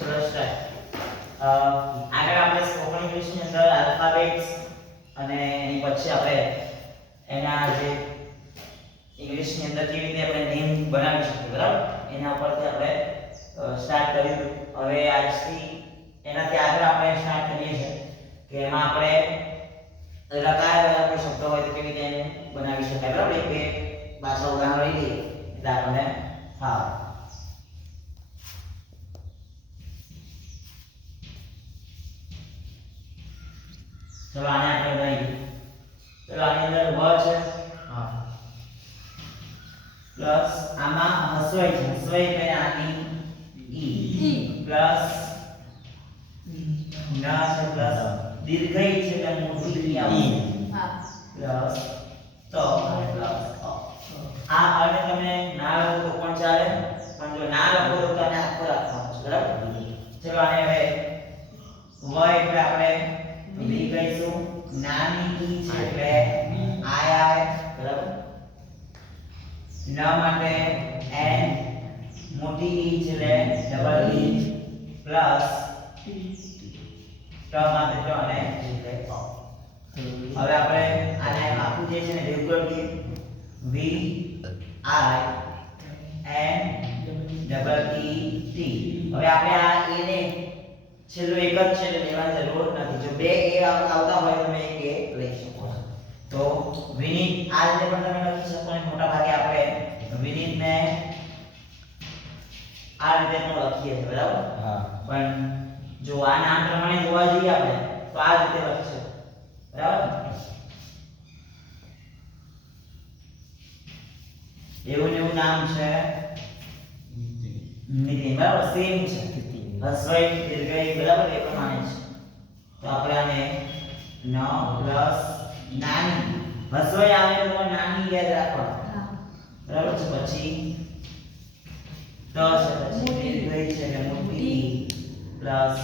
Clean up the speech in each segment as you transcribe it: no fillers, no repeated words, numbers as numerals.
ચલો સ્ટાર્ટ આગળ આપણે સ્પોકન ઇંગ્લિશ ની અંદર આલ્ફાબેટ્સ અને એની પછી આપણે એના જે ઇંગ્લિશ ની અંદર કેવી રીતે આપણે નેમ બનાવી શકીએ બરાબર એના ઉપરથી આપણે સ્ટાર્ટ કર્યું હવે આજથી એનાથી આગળ આપણે સ્ટાર્ટ કરીએ છીએ કે એમાં આપણે લકાર વાળા કોઈ શબ્દ હોય તો કેવી રીતે એને બનાવી શકાય બરાબર એક બે ભાષા ઉદાહરણ લઈ લઈએ એટલે આપણને હા चलो आने આપણે બનાવી ચલો આની અંદર વ છે હા પ્લસ આમાં હસવાઈ છે હસવાઈ એટલે આની ઈ પ્લસ ના છે પ્લસ દીર્ઘઈ છે એટલે મોટી ઈ આવશે હા પ્લસ તો અને પ્લસ આ અને તમે ના લખો તો પણ ચાલે પણ જો ના લખો તો તમે આખો રાખવાનો છે બરાબર ચલો આને હવે વ એટલે આપણે વી કહીશું નાની ઈ છે એટલે આય બરાબર ન માટે એન મોટી ઈ છે એટલે ડબલ ઈ પ્લસ ટ માટે ટ અને એટલે હવે આપણે આને આખું જે છે ને ભેગું કરીએ V I N double E T હવે આપણે આ એ ને છેલ્લો એક જ છે એટલે લેવાની જરૂર નથી જો બે એ આવતા હોય તમે એક એ લઈ શકો તો વિનીત આ રીતે પણ તમે લખી શકો અને મોટા ભાગે આપણે વિનીત ને આ રીતે પણ લખીએ છીએ બરાબર હા પણ જો આ નામ પ્રમાણે જોવા જઈએ આપણે તો આ રીતે લખી શકો બરાબર એવું એવું નામ છે નીતિન બરાબર સેમ છે હસવાઈ દીર્ઘઈ બરાબર એ પ્રમાણે છે તો આપણે આને ન પ્લસ નાની હસવાઈ આવે તો નાની યાદ રાખવાનું બરાબર છે પછી ત છે પછી દીર્ઘઈ છે એટલે મોટી પ્લસ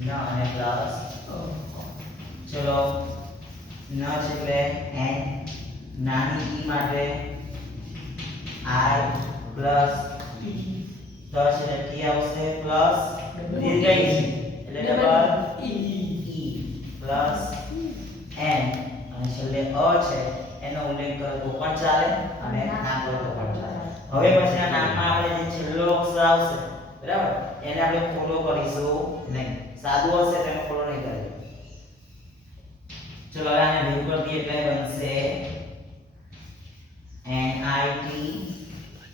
ન અને પ્લસ ચલો ન છે એટલે એન નાની ઈ માટે આર પ્લસ ત છે ટી આવશે પ્લસ દીર્ઘઈ એટલે ડબલ ઈ પ્લસ એન અને છેલ્લે અ છે એનો ઉલ્લેખ કરો તો પણ ચાલે અને ના કરો તો પણ ચાલે હવે પછી આ નામમાં આપણે જે છેલ્લો અક્ષર આવશે બરાબર એને આપણે ફોલો કરીશું નહીં સાદું હશે તેને ફોલો નહીં કરીએ ચલો હવે આને ભેગું કરી દઈએ એટલે બનશે N I T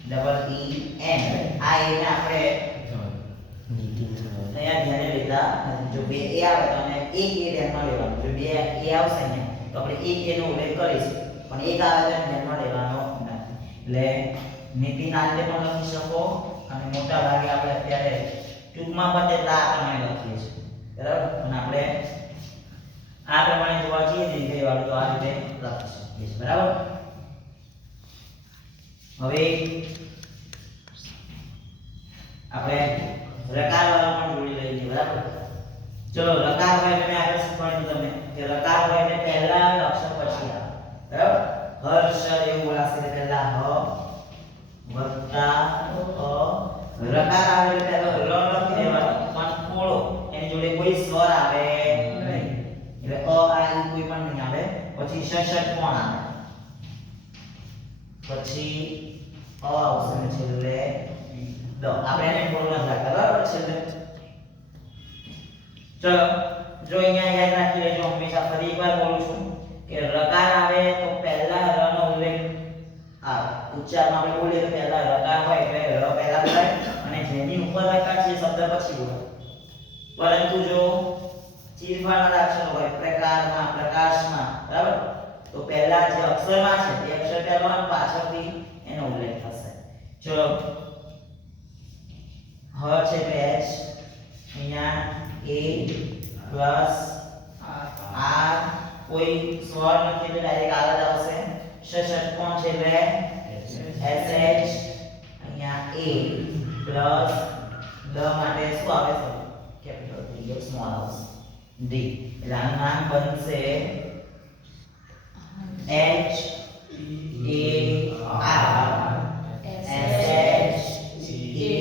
double E N આ એને આપણે અહીંયા ધ્યાને લેતા જો બે એ આવે તો અમે એક એ ધ્યાનમાં લેવાનું જો બે એ આવશે ને તો આપણે એક એ નો ઉલ્લેખ કરીશું પણ એક આવે તો ધ્યાનમાં લેવાનો નથી એટલે નીતિન આ રીતે પણ લખી શકો અને મોટા ભાગે આપણે અત્યારે ટૂંકમાં પણ તેટલા આ પ્રમાણે લખીએ છીએ બરાબર અને આપણે આ પ્રમાણે જોવા જઈએ દીર્ઘઈ વાળું તો આ રીતે લખી શકીએ છીએ બરાબર હવે આપણે રકાર વાળો પણ જોડી લઈએ બરાબર ચલો રકાર હોય એટલે આગળ શીખવાડ્યું તમે કે રકાર હોય એટલે પહેલા આવે અક્ષર પછી આવે બરાબર હર્ષ એવું બોલાશે એટલે પહેલા હ વત્તા રકાર આવે એટલે પહેલો ર લખી દેવાનો પણ થોડો એની જોડે કોઈ સ્વર આવે નહીં એટલે અ આ ઈ કોઈ પણ નહીં આવે પછી ષષટ કોણ આવે પછી અ આવશે ને છેલ્લે દ આપણે એને થોડું નથી રાખતા બરાબર છેલ્લે ચલો જો અહીંયા યાદ રાખી લેજો હંમેશા ફરી એકવાર બોલું છું કે રકાર આવે તો પહેલા ર નો ઉલ્લેખ આવે ઉચ્ચારમાં આપણે બોલીએ તો પહેલા રકાર હોય એટલે ર પહેલા બોલાય અને જેની ઉપર રકાર છે શબ્દ પછી બોલાય પરંતુ જો ચીરફાડના અક્ષરો હોય પ્રકારમાં પ્રકાશમાં બરાબર તો પહેલા જે અક્ષરમાં છે તે અક્ષર પહેલો અને પાછળથી એનો ઉલ્લેખ થશે ચલો હ છે એટલે h અહીંયા a પ્લસ r કોઈ સ્વર નથી એટલે ડાયરેક્ટ r જ આવશે ષષટકોણ છે એટલે sh અહીંયા a પ્લસ દ માટે શું આવે છે કેપિટલ d સ્મોલ આવશે d એટલે આનું નામ બનશે h a r s h a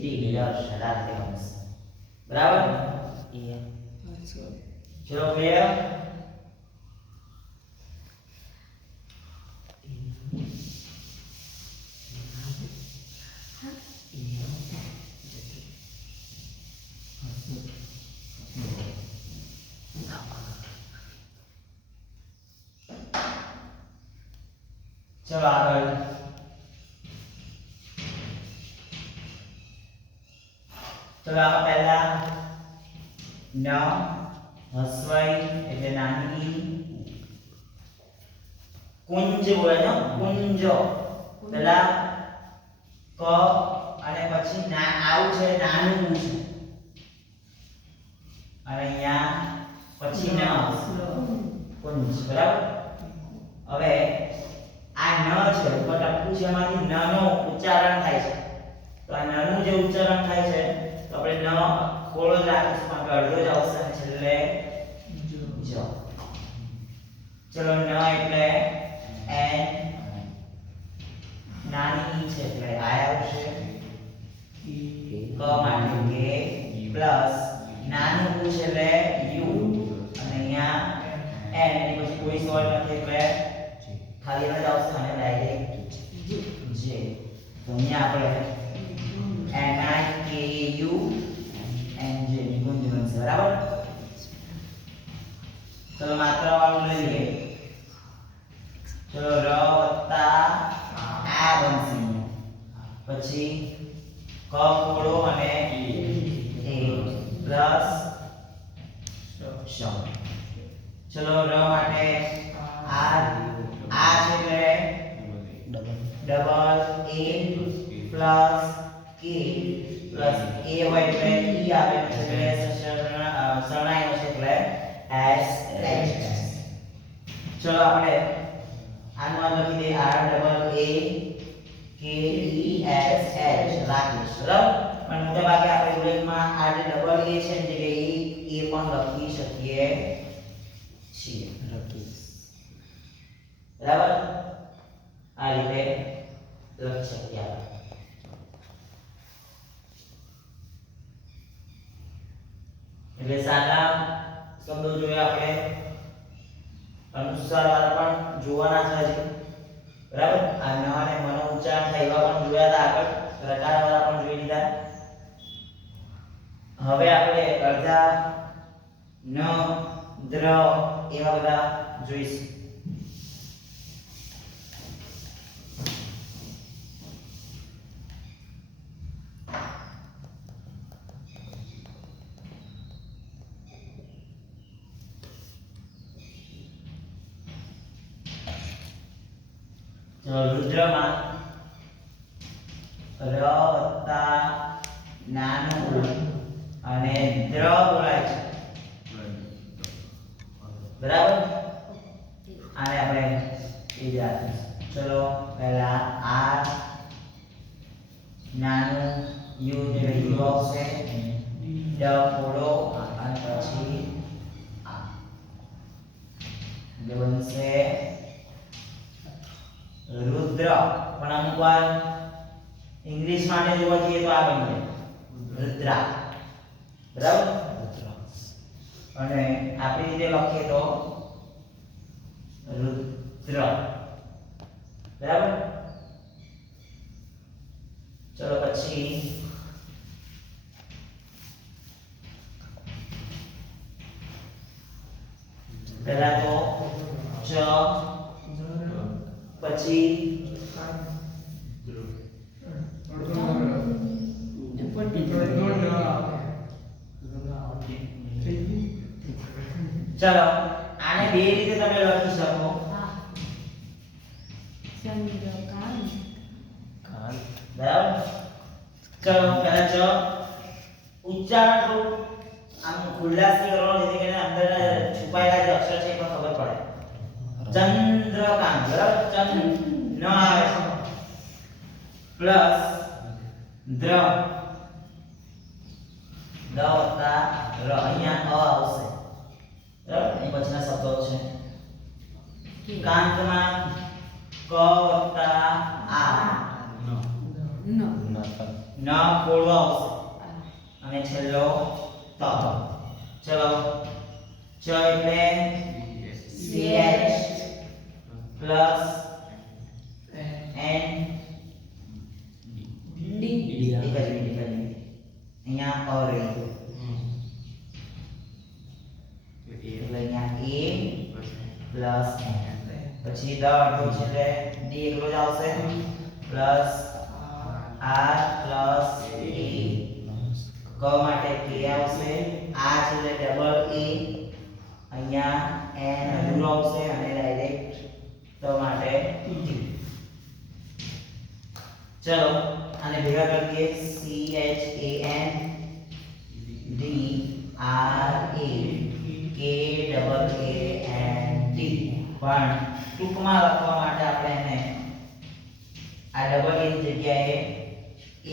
d બરાબર ચલો ક્લિયર ચલો આગળ ચલો આમાં પહેલા ન હસવાઈ એટલે નાની કુંજ બોલે ને કુંજ પેલા ક અને પછી ના આવું છે નાનું છે અને અહીંયા પછી ન કુંજ બરાબર હવે આ ન છે ઉપર ટપકું છે એમાંથી ન નો ઉચ્ચારણ થાય છે તો આ ન નું જે ઉચ્ચારણ થાય છે તો આપણે ન ખોળો જ રાખીશું પણ અડધો જ આવશે અને છેલ્લે જ ચલો ન એટલે એન નાની છે એટલે આ આવશે ક માટે કે પ્લસ નાનું u છે એટલે u અને અહીંયા n એની પછી કોઈ સોલ્વ નથી એટલે ખાલી એમ જ આવશે અને ડાયરેક્ટ j તો અહીંયા આપણે niku nj ની ગુંજ બનશે બરાબર ચલો માત્ર વાળું લઈ લઈએ ચલો ર વત્તા આ બનશે પછી ક ખોડો અને a પ્લસ શ ચલો ર માટે આ છે એટલે double a plus k plus a હોય એટલે e આવે છે એટલે શરણાઈનો છે એટલે s h ચલો આપણે આનું લખી દઈએ r double a k e s h રાખીશું બરાબર પણ મોટા ભાગે આપણે ઉલ્લેખમાં આ જે ડબલ a છે એની જગ્યાએ a પણ લખી શકીએ છીએ બરાબર આ રીતે લખી શકીએ આપણે એટલે સાદા શબ્દો જોયા આપણે અનુસ્વાર વાળા પણ જોવાના છે હજી બરાબર આ ન અને મનો ઉચ્ચારણ થાય એવા પણ જોયા હતા આગળ રકાર વાળા પણ જોઈ લીધા હવે આપણે અડધા ન દ્ર એવા બધા જોઈશું રુદ્રમાં ર વત્તા નાનું અને દ્ર બોલાય છે બરાબર આને આપણે એ જ રાખીશું ચલો પહેલા આ નાનું યુ એટલે યુ આવશે ડ ખોડો અને પછી આ એટલે બનશે રુદ્ર પણ અમુક વાર ઇંગ્લિશ માટે જોવા જઈએ તો આ બની જાય રુદ્રા બરાબર અને આપણી રીતે લખીએ તો રુદ્ર બરાબર ચલો પછી પહેલા તો ચ પછી ચલો આને બે રીતે તમે લખી શકો બરાબર ચલો પહેલા ચ ઉચ્ચારણ થોડું આમ ખુલ્લાસથી કરવાનો જેથી કરીને અંદર છુપાયેલા જે અક્ષર છે એ પણ ખબર પડે ચંદ્રકાંત બરાબર ચંદ્ર ન આવે છે પ્લસ દ્ર દ વત્તા ર અહીંયા અ આવશે બરાબર એ પછીના શબ્દો છે કાંતમાં ક વત્તા આ ન ખોડવો આવશે અને છેલ્લો તો ચલો ચ એટલે CH પ્લસ N D એક જ મિનિટ અહીંયા અ રહ્યું એટલે અહીંયા A પ્લસ N પછી દ અડધો છે એટલે D એટલો જ આવશે પ્લસ R પ્લસ A ક માટે K આવશે આ છે એટલે ડબલ A અહીંયા N અધૂરો આવશે અને ડાયરેક્ટ ત માટે T ચલો આને ભેગા કરી દઈએ CHAN D R A K double A N T પણ ટૂંકમાં લખવા માટે આપણે એને આ ડબલ A ની જગ્યાએ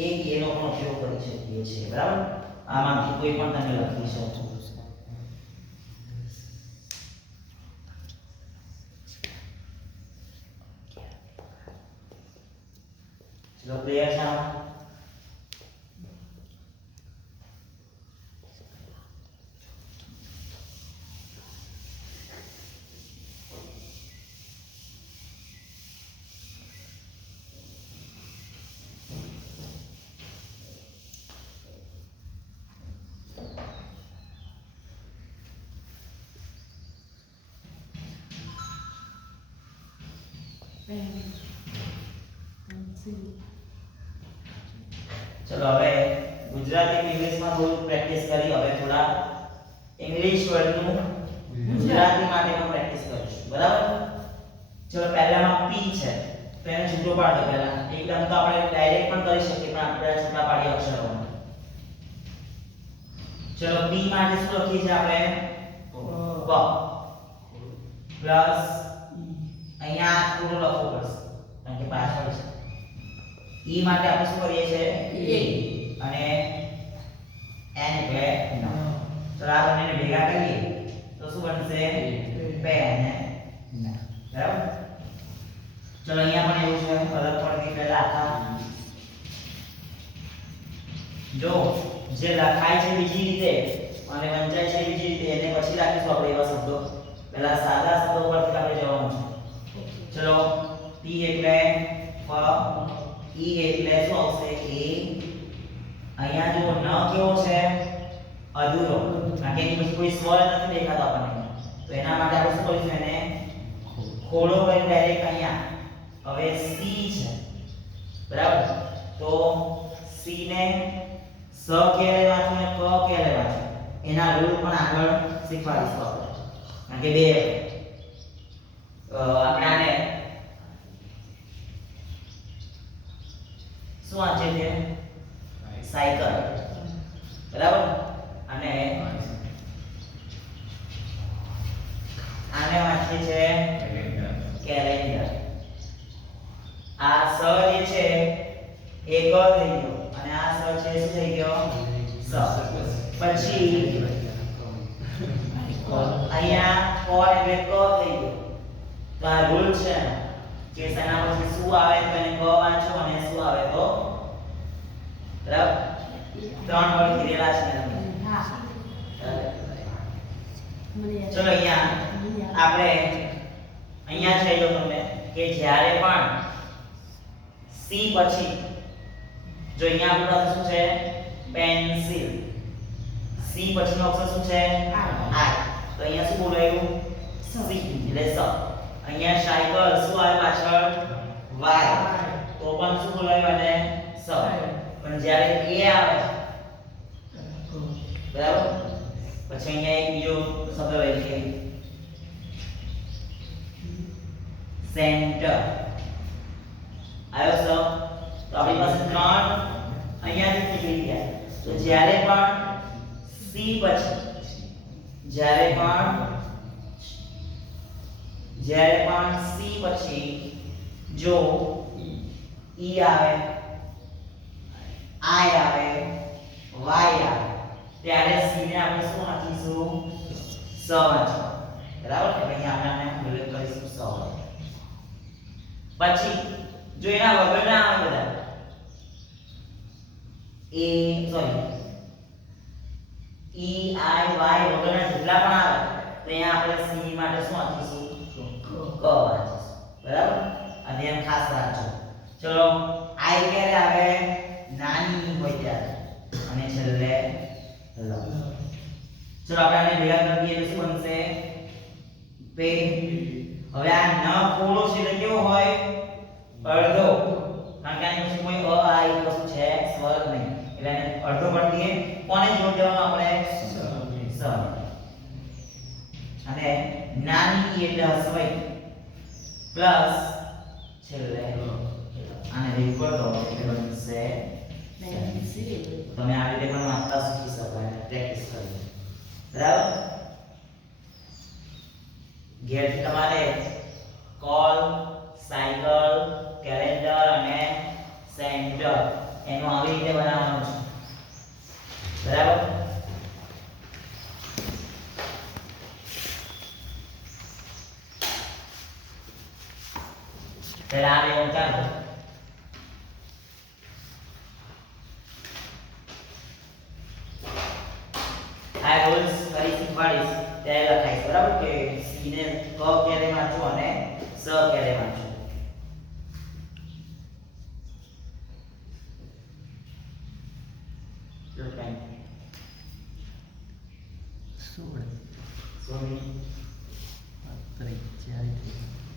એક A નો પણ ઉપયોગ કરી શકીએ છીએ બરાબર આમાંથી કોઈ પણ તમે લખી શકો ચલો ક્લિયર છે આમાં ચલો હવે ગુજરાતી અને ઇંગ્લિશમાં થોડું પ્રેક્ટિસ કરી હવે થોડા ઇંગ્લિશ વર્ડનું ગુજરાતી માટે પણ પ્રેક્ટિસ કરીશું બરાબર ચલો પહેલામાં P છે તો એને છૂટો પાડ દો પહેલા એકદમ તો આપણે ડાયરેક્ટ પણ કરી શકીએ પણ આપણે છૂટા પાડીએ અક્ષરોને ચલો P માટે શું લખીએ છીએ આપણે પ પ્લસ અહીંયા થોડું લખવું પડશે કારણ કે પાછળ છે E માટે આપણે શું કરીએ છીએ A અને N એટલે ન તો આ બંનેને ભેગા કરીએ તો શું બનશે પેન બરાબર ચલો અહીંયા પણ એવું છે અલગ પડતી પહેલા આખા જો જે લખાય છે બીજી રીતે અને વંચાય છે બીજી રીતે એને પછી રાખીશું આપણે એવા શબ્દો પહેલા સાદા શબ્દો પરથી આપણે જવાનું છે ચલો P એટલે પ E એટલે શું આવશે A અહીંયા જો ન કેવો છે અધૂરો કારણ કે એની પછી કોઈ સ્વર નથી દેખાતો આપણને તો એના માટે આપણે શું કરીશું એને ખોડો કરી ડાયરેક્ટ અહીંયા હવે C છે બરાબર તો C ને સ ક્યારે વાંચવું અને ક ક્યારે વાંચવું એના રૂલ પણ આગળ શીખવાડીશું આપણે કારણ કે બે આપણે આને શું વાંચે છે સાયકલ બરાબર અને આને વાંચે છે કેલેન્ડર આ સ જે છે એ ક થઈ ગયો અને આ સ છે શું થઈ ગયો સ પછી અહીંયા કોણ એટલે ક થઈ ગયો તો આ રૂલ છે કે સેના પછી શું આવે તો એને ક વાંચો અને શું આવે તો બરાબર ત્રણ વર્ડ કીધેલા છે હા ચલો અહીંયા આપણે અહીંયા છે જો તમે કે જ્યારે પણ C પછી જો અહીંયા આપણી પાસે શું છે પેન્સિલ C પછીનો અક્ષર શું છે I તો અહીંયા શું બોલાયું C એટલે સ અહીંયા સાયકલ શું આવે પાછળ Y તો પણ શું બોલાયું અને સ પણ જ્યારે A આવે બરાબર પછી અહીંયા એક બીજો શબ્દ લઈએ સેન્ટર આવ્યો તો આપણી પાસે ત્રણ અહીંયાથી નીકળી ગયા તો જ્યારે પણ C પછી જ્યારે પણ C પછી જો E આવે I આવે Y આવે ત્યારે C ને આપણે શું વાંચીશું સ વાંચીશું બરાબર એટલે અહીંયા આપણે ઉલ્લેખ કરીશું સ પછી જો એના વગરના આવે બધા E I Y વગરના જેટલા પણ આવે તો અહીંયા આપણે C માટે શું વાંચીશું ક વાંચીશું બરાબર અને એમ ખાસ રાખજો ચલો I ક્યારે આવે નાની હોય ત્યારે અને છેલ્લે લ ચલો આપણે આને ભેગા કરી દઈએ તો શું બનશે પે હવે આ ન પૂરો છે એટલે કેવો હોય અડધો કારણ કે આની પછી કોઈ અ આ એ વસ્તુ છે સ્વર નહીં એટલે એને અડધો કરી દઈએ કોને જોડ દેવાનો આપણે સ અને નાની એટલે હસવઈ પ્લસ છેલ્લે આને રીડ કરી દો એટલે બનશે તમે આ રીતે પણ વાંચતા શીખી શકો અને પ્રેક્ટિસ કરી બરાબર ઘેરથી તમારે કોલ સાયકલ કેલેન્ડર અને સેન્ટર એનું આવી રીતે બનાવવાનું છે બરાબર પહેલા આ બે ઉતારો આ રૂલ્સ ફરી શીખવાડીશ ત્યારે લખાઈશ બરાબર કે સી ને ક ક્યારે વાંચવું અને સ ક્યારે વાંચવું સોળ 16 અત્રે ચારે થઈ